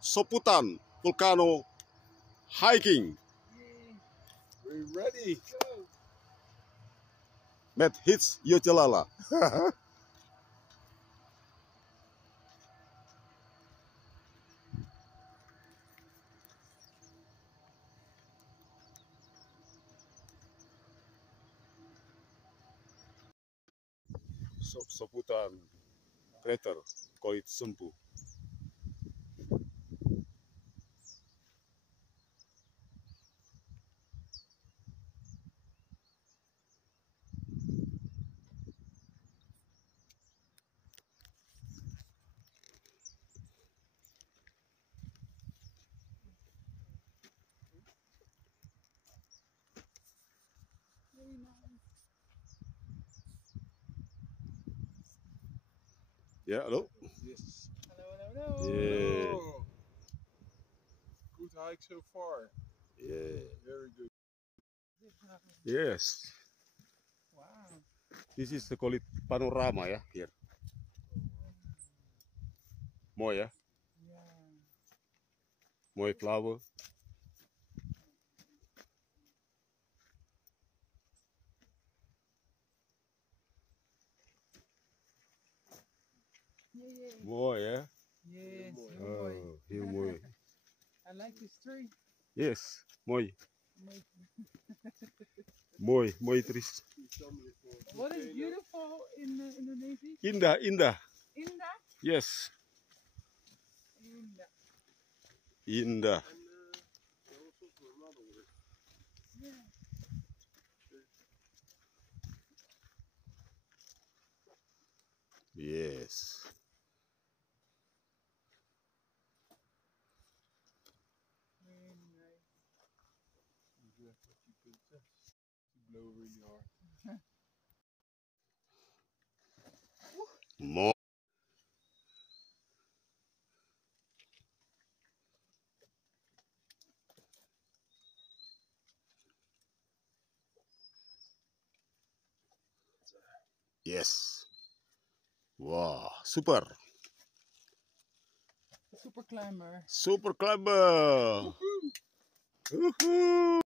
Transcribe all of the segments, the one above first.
Soputan volcano hiking. We're ready. Met hits Jotje lala. Soputan crater, call it Sempu. Very nice. Yeah, hello? Yes. Hello. Yeah. Oh. Good hike so far. Yeah. Very good. Yes. Wow. This is the call it panorama, yeah, here. Mooi, yeah? Yeah. Mooie flower. Yeah. Mooi, yeah? Yes, mooi. mooi. Oh, heel mooi. I like this tree. Yes, mooi. Mooi. Mooi, mooi trees. What is beautiful in Indonesian? Indah, indah. Inda? Yes, Inda. indah. Yeah. Yes. Very nice. You have to keep it to blow really hard. Mooi. Yes. Wow, super. Super climber. Super climber. Woohoo.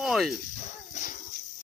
Mooi.